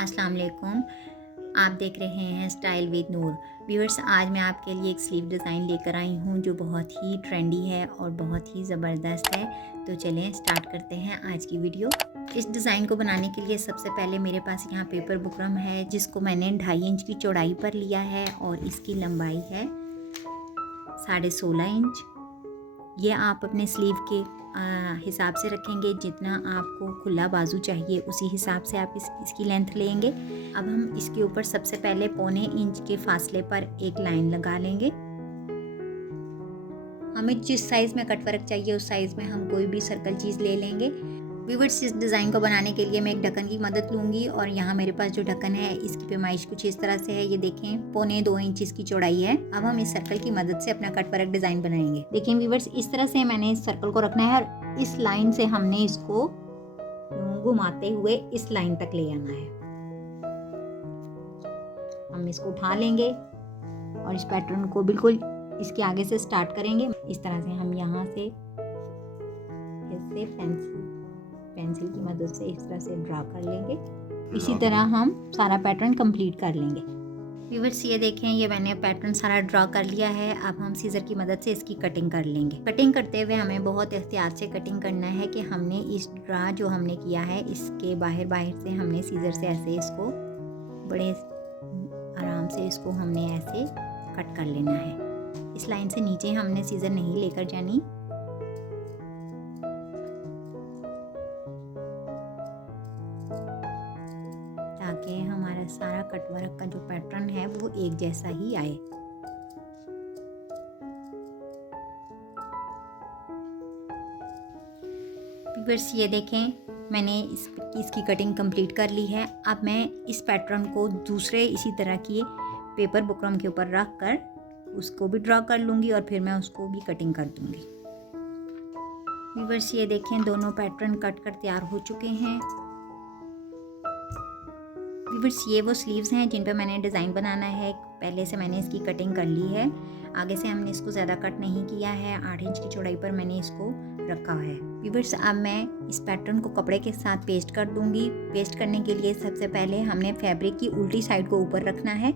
अस्सलाम वालेकुम। आप देख रहे हैं स्टाइल विद नूर। व्यूअर्स, आज मैं आपके लिए एक स्लीव डिज़ाइन लेकर आई हूँ जो बहुत ही ट्रेंडी है और बहुत ही ज़बरदस्त है। तो चलें स्टार्ट करते हैं आज की वीडियो। इस डिज़ाइन को बनाने के लिए सबसे पहले मेरे पास यहाँ पेपर बुकरम है जिसको मैंने 2.5 इंच की चौड़ाई पर लिया है और इसकी लंबाई है 16.5 इंच। ये आप अपने स्लीव के हिसाब से रखेंगे, जितना आपको खुला बाजू चाहिए उसी हिसाब से आप इसकी लेंथ लेंगे। अब हम इसके ऊपर सबसे पहले 1.25 इंच के फासले पर एक लाइन लगा लेंगे। हमें जिस साइज़ में कट वर्क चाहिए उस साइज़ में हम कोई भी सर्कल चीज़ ले लेंगे। व्यूअर्स, इस डिज़ाइन को बनाने के लिए मैं एक ढक्कन की मदद लूँगी और यहाँ मेरे पास जो ढक्कन है इसकी पैमाइश कुछ इस तरह से है। ये देखें 1.25 इंच इसकी चौड़ाई है। अब हम इस सर्कल की मदद से अपना कट वर्क डिज़ाइन बनाएंगे। देखें व्यूअर्स, इस तरह से मैंने इस सर्कल को रखना है और इस लाइन से हमने इसको घुमाते हुए इस लाइन तक ले आना है। हम इसको उठा लेंगे और इस पैटर्न को बिल्कुल इसके आगे से स्टार्ट करेंगे। इस तरह से हम यहाँ से पेंसिल की मदद से इस तरह से ड्रा कर लेंगे। इसी तरह हम सारा पैटर्न कंप्लीट कर लेंगे। व्यूअर्स, ये देखें, ये मैंने पैटर्न सारा ड्रा कर लिया है। अब हम सीज़र की मदद से इसकी कटिंग कर लेंगे। कटिंग करते हुए हमें बहुत एहतियात से कटिंग करना है कि हमने इस ड्रा जो हमने किया है इसके बाहर से हमने सीज़र से ऐसे इसको बड़े आराम से इसको हमने ऐसे कट कर लेना है। इस लाइन से नीचे हमने सीज़र नहीं लेकर जानी। ताकि हमारा सारा कटवर्क का जो पैटर्न है वो एक जैसा ही आए। व्यूअर्स, ये देखें, मैंने इसकी कटिंग कंप्लीट कर ली है। अब मैं इस पैटर्न को दूसरे इसी तरह की पेपर बुकरम के ऊपर रख कर उसको भी ड्रा कर लूँगी और फिर मैं उसको भी कटिंग कर दूँगी। व्यूअर्स, ये देखें, दोनों पैटर्न कट कर तैयार हो चुके हैं। व्यूअर्स, ये वो स्लीव्स हैं जिन पे मैंने डिज़ाइन बनाना है। पहले से मैंने इसकी कटिंग कर ली है। आगे से हमने इसको ज़्यादा कट नहीं किया है। 8 इंच की चौड़ाई पर मैंने इसको रखा है। व्यूअर्स, अब मैं इस पैटर्न को कपड़े के साथ पेस्ट कर दूंगी। पेस्ट करने के लिए सबसे पहले हमने फैब्रिक की उल्टी साइड को ऊपर रखना है।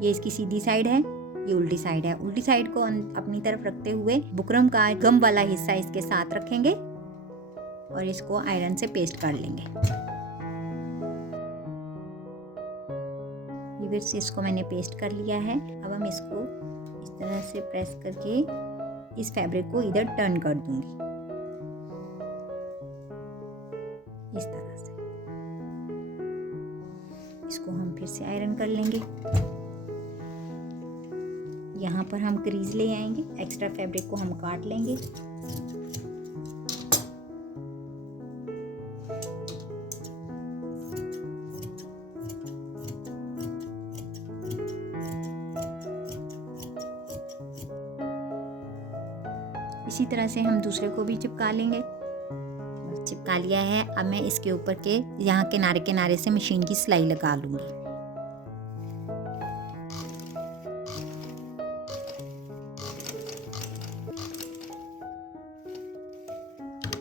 ये इसकी सीधी साइड है, ये उल्टी साइड है। उल्टी साइड को अपनी तरफ रखते हुए बुकरम का गम वाला हिस्सा इसके साथ रखेंगे और इसको आयरन से पेस्ट कर लेंगे। व्यूअर्स, इसको मैंने पेस्ट कर लिया है। अब हम इसको इस तरह से प्रेस करके इस फैब्रिक को इधर टर्न कर दूंगी, इस तरह से। इसको हम फिर से आयरन कर लेंगे। यहाँ पर हम क्रीज ले आएंगे, एक्स्ट्रा फैब्रिक को हम काट लेंगे। इसी तरह से हम दूसरे को भी चिपका लेंगे। चिपका लिया है। अब मैं इसके ऊपर के यहाँ किनारे किनारे से मशीन की सिलाई लगा लूँगी।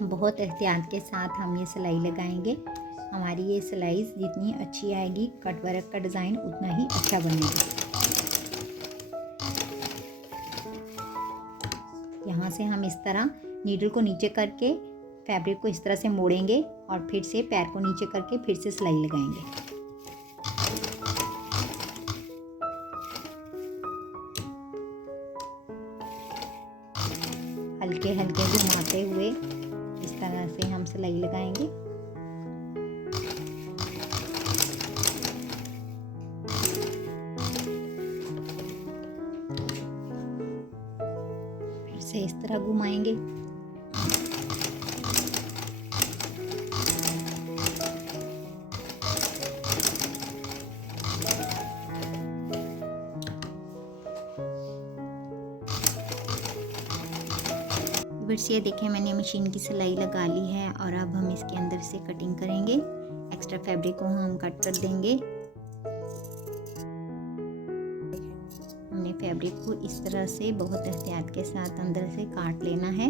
बहुत एहतियात के साथ हम ये सिलाई लगाएंगे। हमारी ये सिलाई जितनी अच्छी आएगी, कट वर्क का डिज़ाइन उतना ही अच्छा बनेगा। यहाँ से हम इस तरह नीडल को नीचे करके फैब्रिक को इस तरह से मोड़ेंगे और फिर से पैर को नीचे करके फिर से सिलाई लगाएंगे। हल्के हल्के घुमाते हुए इस तरह से हम सिलाई लगाएंगे। फिर से इस तरह घुमाएंगे। व्यूअर्स, ये देखें, मैंने मशीन की सिलाई लगा ली है और अब हम इसके अंदर से कटिंग करेंगे। एक्स्ट्रा फैब्रिक को हम कट कर देंगे। हमने फैब्रिक को इस तरह से बहुत एहतियात के साथ अंदर से काट लेना है।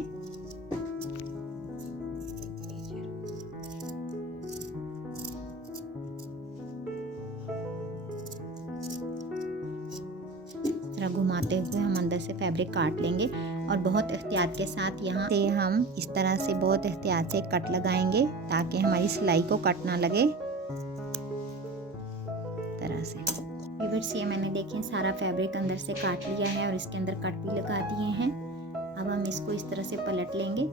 तरह घुमाते हुए हम अंदर से फैब्रिक काट लेंगे और बहुत एहतियात के साथ यहाँ से हम इस तरह से बहुत एहतियात से कट लगाएंगे ताकि हमारी सिलाई को कट ना लगे तरह से। व्यूअर्स ये मैंने देखें सारा फैब्रिक अंदर से काट लिया है और इसके अंदर कट भी लगा दिए हैं। अब हम इसको इस तरह से पलट लेंगे।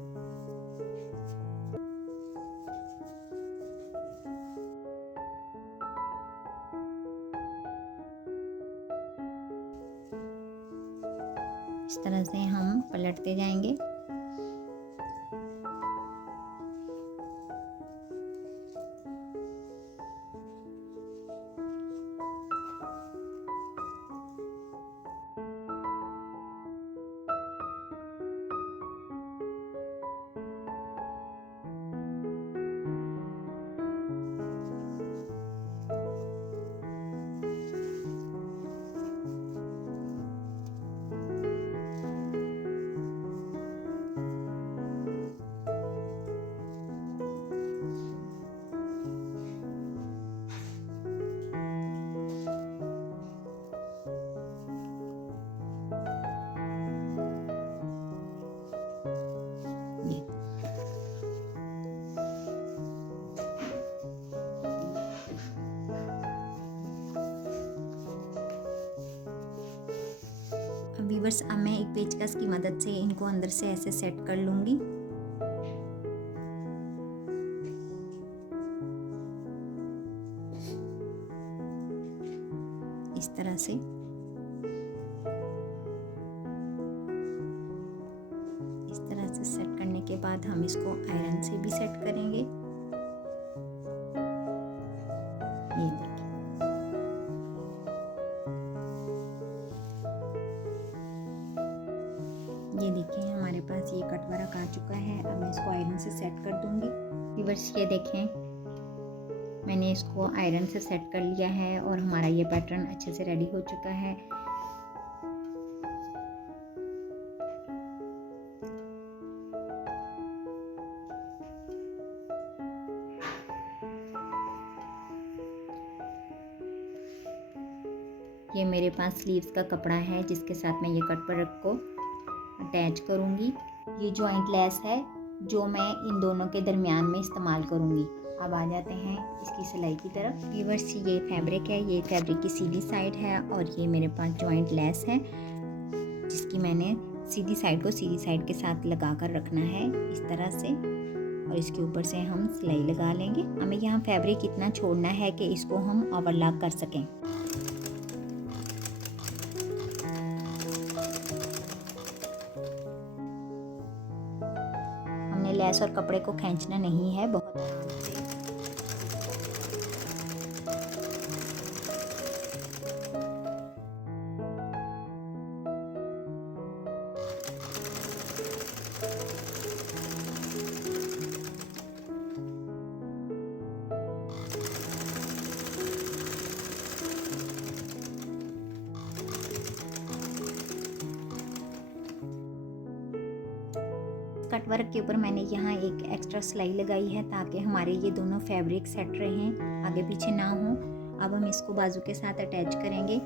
इस तरह से हम पलटते जाएंगे। व्यूअर्स अब मैं एक पेचकस की मदद से इनको अंदर से ऐसे सेट कर लूँगी। इस तरह से सेट करने के बाद हम इसको आयरन से भी सेट करेंगे। ये देखिए, ये देखिए हमारे पास ये कट वर्क आ चुका है। अब मैं इसको आयरन से सेट कर दूंगी। व्यूअर्स ये देखें मैंने इसको आयरन से सेट कर लिया है और हमारा ये पैटर्न अच्छे से रेडी हो चुका है। ये मेरे पास स्लीव्स का कपड़ा है जिसके साथ मैं ये कट वर्क को अटैच करूँगी। ये जॉइंट लेस है जो मैं इन दोनों के दरमियान में इस्तेमाल करूँगी। अब आ जाते हैं इसकी सिलाई की तरफ। व्यूअर्स ये फैब्रिक है, ये फैब्रिक की सीधी साइड है और ये मेरे पास जॉइंट लेस है जिसकी मैंने सीधी साइड को सीधी साइड के साथ लगा कर रखना है इस तरह से, और इसके ऊपर से हम सिलाई लगा लेंगे। हमें यहाँ फैब्रिक इतना छोड़ना है कि इसको हम ओवरलैप कर सकें। हमने लेस और कपड़े को खींचना नहीं है, बहुत आराम से। कट वर्क के ऊपर मैंने यहाँ एक एक्स्ट्रा सिलाई लगाई है ताकि हमारे ये दोनों फैब्रिक सेट रहें, आगे पीछे ना हो। अब हम इसको बाजू के साथ अटैच करेंगे।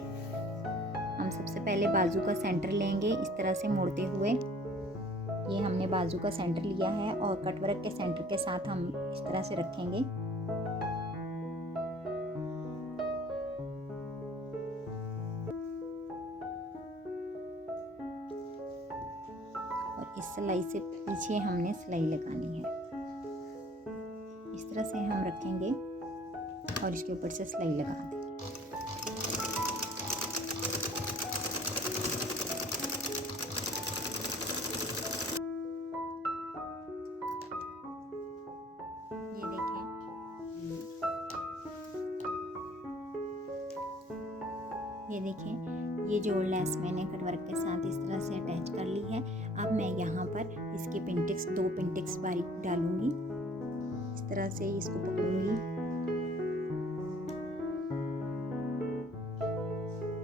हम सबसे पहले बाजू का सेंटर लेंगे इस तरह से मोड़ते हुए। ये हमने बाजू का सेंटर लिया है और कट वर्क के सेंटर के साथ हम इस तरह से रखेंगे। इस सिलाई से पीछे हमने सिलाई लगानी है। इस तरह से हम रखेंगे और इसके ऊपर से सिलाई लगा देंगे। ये देखें ये जो लेस मैंने कट वर्क के साथ इस तरह से अटैच कर ली है। अब मैं यहाँ पर इसके पिनटिक्स 2 पिनटिक्स बारीक डालूंगी। इस तरह से इसको पकड़ूंगी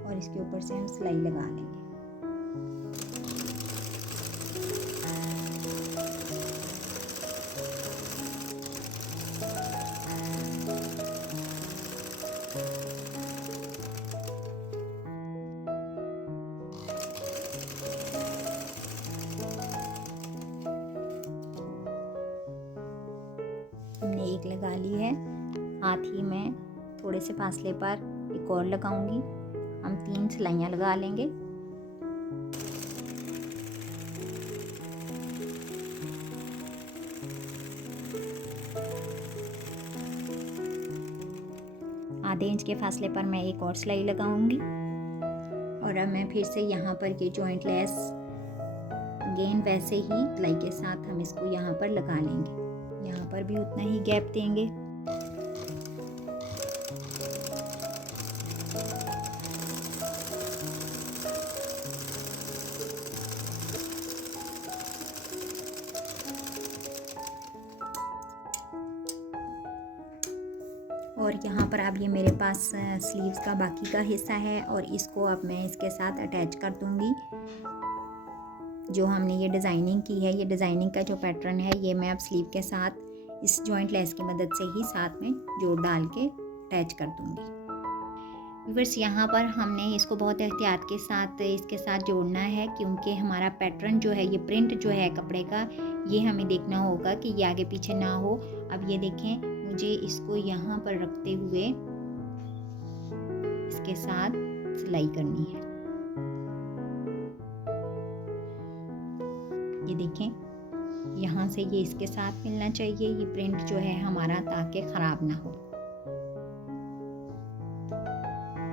और इसके ऊपर से हम सिलाई लगा लेंगे। एक लगा ली है। हाथ ही में थोड़े से फासले पर एक और लगाऊंगी। हम 3 सिलाइयाँ लगा लेंगे। आधे इंच के फासले पर मैं एक और सिलाई लगाऊंगी और अब मैं फिर से यहाँ पर ये जॉइंट लेस अगेन वैसे ही सिलाई के साथ हम इसको यहाँ पर लगा लेंगे। यहाँ पर भी उतना ही गैप देंगे। और यहाँ पर अब ये मेरे पास स्लीव्स का बाकी का हिस्सा है और इसको अब मैं इसके साथ अटैच कर दूँगी। जो हमने ये डिज़ाइनिंग की है, ये डिज़ाइनिंग का जो पैटर्न है, ये मैं अब स्लीव के साथ इस जॉइंट लेस की मदद से ही साथ में जोड़ डाल के अटैच कर दूँगी। व्यूअर्स, यहाँ पर हमने इसको बहुत एहतियात के साथ इसके साथ जोड़ना है क्योंकि हमारा पैटर्न जो है, ये प्रिंट जो है कपड़े का, ये हमें देखना होगा कि ये आगे पीछे ना हो। अब ये देखें, मुझे इसको यहाँ पर रखते हुए इसके साथ सिलाई करनी है। ये देखें, यहाँ से ये इसके साथ मिलना चाहिए ये प्रिंट जो है हमारा, ताकि ख़राब ना हो।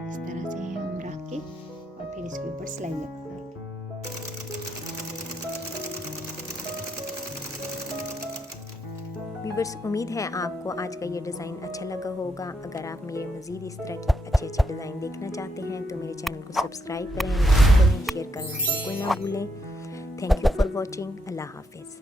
इस तरह से हम रख के और फिर इसके ऊपर सिलाई लगा देंगे। व्यूअर्स, उम्मीद है आपको आज का ये डिज़ाइन अच्छा लगा होगा। अगर आप मेरे मज़ीद इस तरह की अच्छे अच्छे डिज़ाइन देखना चाहते हैं तो मेरे चैनल को सब्सक्राइब करें, लाइक करें, शेयर करना बिल्कुल ना भूलें। Thank you for watching. अल्लाह हाफिज़।